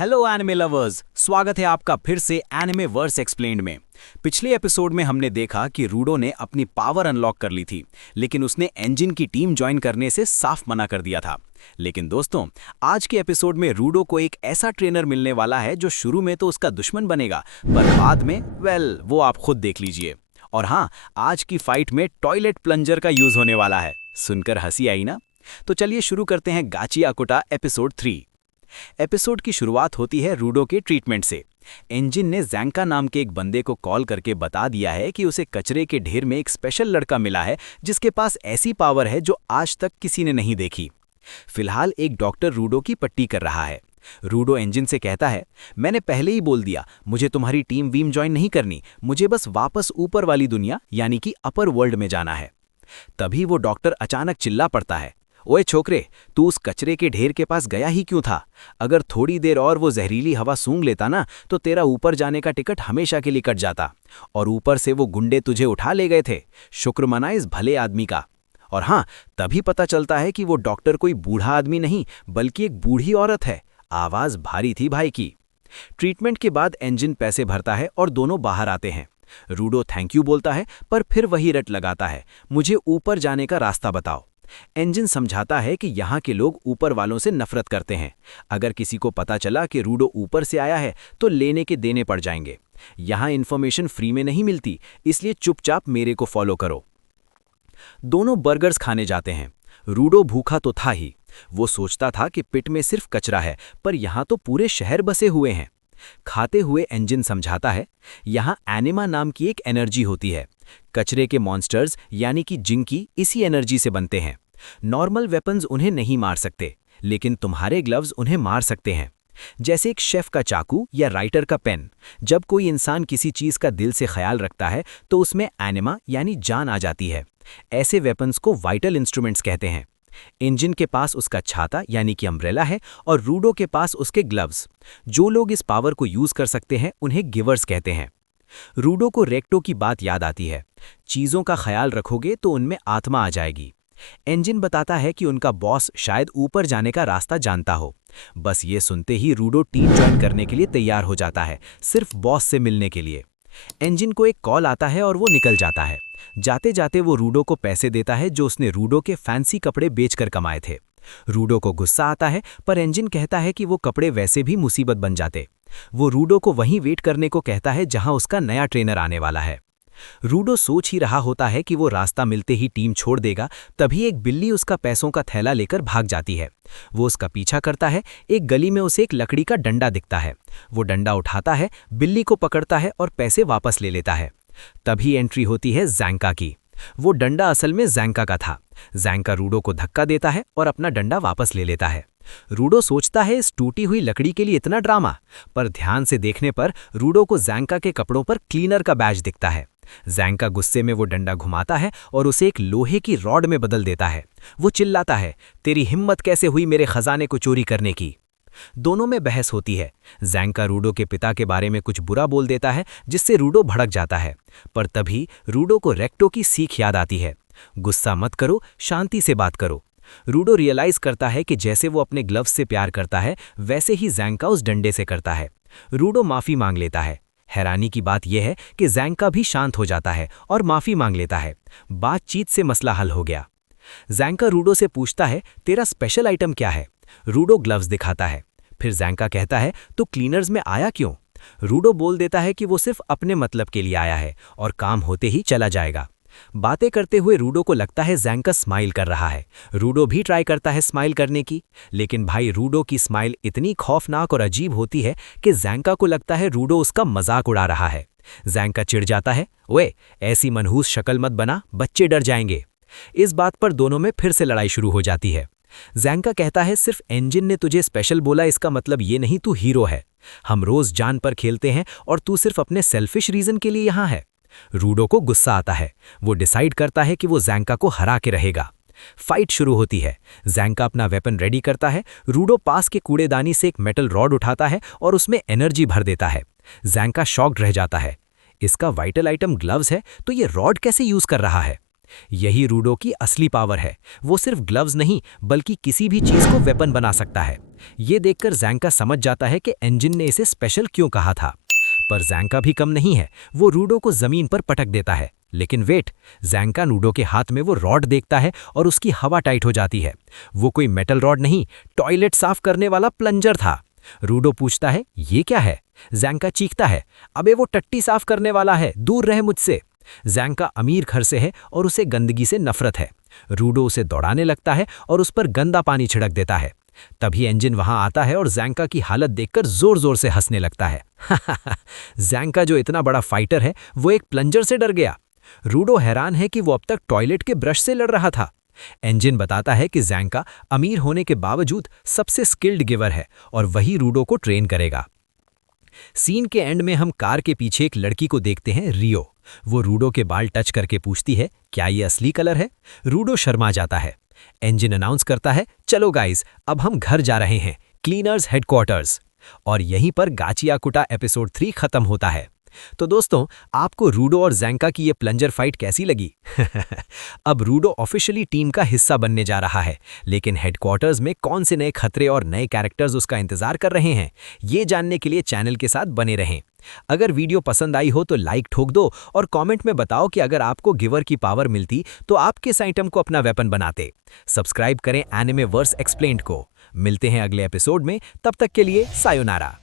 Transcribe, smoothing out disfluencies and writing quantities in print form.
Hello anime lovers, स्वागत है आपका फिर से एनिमे वर्स एक्सप्लेन्ड में। पिछले एपिसोड में हमने देखा कि रूडो ने अपनी पावर अनलॉक कर ली थी, लेकिन उसने एंजिन की टीम ज्वाइन करने से साफ मना कर दिया था। लेकिन दोस्तों, आज के एपिसोड में रूडो को एक ऐसा ट्रेनर मिलने वाला है जो शुरू में तो उसका दुश्मन बनेगा, पर बाद में वो आप खुद देख लीजिए। और हाँ, आज की फाइट में टॉयलेट प्लंजर का यूज होने वाला है। सुनकर हंसी आई ना? तो चलिए शुरू करते हैं गाचियाकुटा एपिसोड 3। एपिसोड की शुरुआत होती है रूडो के ट्रीटमेंट से। एंजिन ने जैंका नाम के एक बंदे को कॉल करके बता दिया है कि उसे कचरे के ढेर में एक स्पेशल लड़का मिला है जिसके पास ऐसी पावर है जो आज तक किसी ने नहीं देखी। फिलहाल एक डॉक्टर रूडो की पट्टी कर रहा है। रूडो एंजिन से कहता है, मैंने पहले ही बोल दिया, मुझे तुम्हारी टीम वीम ज्वाइन नहीं करनी, मुझे बस वापस ऊपर वाली दुनिया यानी कि अपर वर्ल्ड में जाना है। तभी वो डॉक्टर अचानक चिल्ला पड़ता है, ओए छोकरे, तू उस कचरे के ढेर के पास गया ही क्यों था? अगर थोड़ी देर और वो जहरीली हवा सूंघ लेता ना, तो तेरा ऊपर जाने का टिकट हमेशा के लिए कट जाता। और ऊपर से वो गुंडे तुझे उठा ले गए थे। शुक्र मना इस भले आदमी का। और हाँ, तभी पता चलता है कि वो डॉक्टर कोई बूढ़ा आदमी नहीं बल्कि एक बूढ़ी औरत है। आवाज भारी थी भाई की। ट्रीटमेंट के बाद एंजिन पैसे भरता है और दोनों बाहर आते हैं। रूडो थैंक यू बोलता है, पर फिर वही रट लगाता है, मुझे ऊपर जाने का रास्ता बताओ। एंजिन समझाता है कि यहाँ के लोग ऊपर वालों से नफरत करते हैं। अगर किसी को पता चला कि रूडो ऊपर से आया है तो लेने के देने पड़ जाएंगे। यहाँ इन्फॉर्मेशन फ्री में नहीं मिलती, इसलिए चुपचाप मेरे को फॉलो करो। दोनों बर्गर्स खाने जाते हैं। रूडो भूखा तो था ही। वो सोचता था कि पिट में सिर्फ कचरा है, पर यहाँ तो पूरे शहर बसे हुए हैं। खाते हुए एंजिन समझाता है, यहाँ एनिमा नाम की एक एनर्जी होती है। कचरे के मॉन्स्टर्स यानी कि जिंकी इसी एनर्जी से बनते हैं। नॉर्मल वेपन्स उन्हें नहीं मार सकते, लेकिन तुम्हारे ग्लव्स उन्हें मार सकते हैं। जैसे एक शेफ का चाकू या राइटर का पेन। जब कोई इंसान किसी चीज का दिल से ख्याल रखता है तो उसमें एनिमा यानी जान आ जाती है। ऐसे वेपन्स को वाइटल इंस्ट्रूमेंट्स कहते हैं। इंजन के पास उसका छाता यानी कि अम्ब्रेला है और रूडो के पास उसके ग्लव्स। जो लोग इस पावर को यूज कर सकते हैं उन्हें गिवर्स कहते हैं। रूडो को रेक्टो की बात याद आती है, चीजों का ख्याल रखोगे तो उनमें आत्मा आ जाएगी। एंजिन बताता है कि उनका बॉस शायद ऊपर जाने का रास्ता जानता हो। बस ये सुनते ही रूडो टीम ज्वाइन करने के लिए तैयार हो जाता है, सिर्फ बॉस से मिलने के लिए। एंजिन को एक कॉल आता है और वो निकल जाता है। जाते जाते वो रूडो को पैसे देता है जो उसने रूडो के फैंसी कपड़े बेचकर कमाए थे। रूडो को गुस्सा आता है, पर एंजिन कहता है कि वो कपड़े वैसे भी मुसीबत बन जाते। वो रूडो को वहीं वेट करने को कहता है जहां उसका नया ट्रेनर आने वाला है। रूडो सोच ही रहा होता है कि वो रास्ता मिलते ही टीम छोड़ देगा, तभी एक बिल्ली उसका पैसों का थैला लेकर भाग जाती है। वो उसका पीछा करता है। एक गली में उसे एक लकड़ी का डंडा दिखता है। वो डंडा उठाता है, बिल्ली को पकड़ता है और पैसे वापस ले लेता है। तभी एंट्री होती है जैंका की। वो डंडा असल में जैंका का था। जैंका रूडो को धक्का देता है और अपना डंडा वापस ले लेता है। रूडो सोचता है इस टूटी हुई लकड़ी के लिए इतना ड्रामा, पर ध्यान से देखने पर रूडो को जैंका के कपड़ों पर क्लीनर का बैज दिखता है। जैंका गुस्से में वो डंडा घुमाता है और उसे एक लोहे की रॉड में बदल देता है। वो चिल्लाता है, तेरी हिम्मत कैसे हुई मेरे खजाने को चोरी करने की? दोनों में बहस होती है। जैंका रूडो के पिता के बारे में कुछ बुरा बोल देता है, जिससे रूडो भड़क जाता है। पर तभी रूडो को रेक्टो की सीख याद आती है, गुस्सा मत करो, शांति से बात करो। रूडो रियलाइज करता है कि जैसे वो अपने ग्लव्स से प्यार करता है, वैसे ही जैंका उस डंडे से करता है। रूडो माफी मांग लेता है। हैरानी की बात यह है कि जैंका भी शांत हो जाता है और माफी मांग लेता है। बातचीत से मसला हल हो गया। जैंका रूडो से पूछता है, तेरा स्पेशल आइटम क्या है? रूडो ग्लव्स दिखाता है। फिर जैंका कहता है, तो क्लीनर्स में आया क्यों? रूडो बोल देता है कि वो सिर्फ अपने मतलब के लिए आया है और काम होते ही चला जाएगा। बातें करते हुए रूडो को लगता है जैंका स्माइल कर रहा है। रूडो भी ट्राई करता है स्माइल करने की, लेकिन भाई रूडो की स्माइल इतनी खौफनाक और अजीब होती है कि जैंका को लगता है रूडो उसका मजाक उड़ा रहा है। जैंका चिढ़ जाता है, ओए ऐसी मनहूस शक्ल मत बना, बच्चे डर जाएंगे। इस बात पर दोनों में फिर से लड़ाई शुरू हो जाती है। जैंका कहता है, सिर्फ एंजिन ने तुझे स्पेशल बोला इसका मतलब ये नहीं तू हीरो है। हम रोज जान पर खेलते हैं और तू सिर्फ अपने सेल्फिश रीजन के लिए यहाँ है। रूडो को गुस्सा आता है। वो डिसाइड करता है कि वो जैंका को हरा के रहेगा। फाइट शुरू होती है। जैंका अपना वेपन रेडी करता है। रूडो पास के कूड़ेदानी से एक मेटल रॉड उठाता है और उसमें एनर्जी भर देता है। जैंका शॉक्ड रह जाता है। इसका वाइटल आइटम ग्लव्स है, तो ये रॉड कैसे यूज कर रहा है? यही रूडो की असली पावर है। वो सिर्फ ग्लव्स नहीं बल्कि किसी भी चीज को वेपन बना सकता है। ये देखकर ज़ैंका समझ जाता है कि एंजिन ने इसे स्पेशल क्यों कहा था। पर ज़ैंका भी कम नहीं है, वो रूडो को जमीन पर पटक देता है। लेकिन वेट, ज़ैंका रूडो के हाथ में वो रॉड देखता है और उसकी हवा टाइट हो जाती है। वो कोई मेटल रॉड नहीं, टॉयलेट साफ करने वाला प्लंजर था। रूडो पूछता है, ये क्या है? ज़ैंका चीखता है, अबे वो टट्टी साफ करने वाला है, दूर रहे मुझसे। ज़ैंका अमीर घर से है और उसे गंदगी से नफरत है। रूडो उसे दौड़ाने लगता है और उस पर गंदा पानी छिड़क देता है। तभी एंजिन वहां आता है और ज़ैंका की हालत देखकर जोर जोर से हंसने लगता है। ज़ैंका जो इतना बड़ा फाइटर है, वो एक प्लंजर से डर गया। रूडो हैरान है कि वो अब तक टॉयलेट के ब्रश से लड़ रहा था। एंजिन बताता है कि ज़ैंका अमीर होने के बावजूद सबसे स्किल्ड गिवर है और वही रूडो को ट्रेन करेगा। सीन के एंड में हम कार के पीछे एक लड़की को देखते हैं, रियो। वो रूडो के बाल टच करके पूछती है, क्या ये असली कलर है? रूडो शर्मा जाता है। एंजिन अनाउंस करता है, चलो गाइस, अब हम घर जा रहे हैं, क्लीनर्स हेडक्वार्टर्स। और यहीं पर गाचियाकुटा एपिसोड 3 खत्म होता है। तो दोस्तों, आपको रूडो और ज़ैंका की ये प्लंजर फाइट कैसी लगी? अब रूडो ऑफिशियली टीम का हिस्सा बनने जा रहा है, लेकिन हेडक्वार्टर्स में कौन से नए खतरे और नए कैरेक्टर्स उसका इंतजार कर रहे हैं, ये जानने के लिए चैनल के साथ बने रहें। अगर वीडियो पसंद आई हो तो लाइक ठोक दो और कमेंट में बताओ कि अगर आपको गिवर की पावर मिलती तो आप किस आइटम को अपना वेपन बनाते। सब्सक्राइब करें एनिमे वर्स एक्सप्लेन्ड को। मिलते हैं अगले एपिसोड में, तब तक के लिए सायोनारा।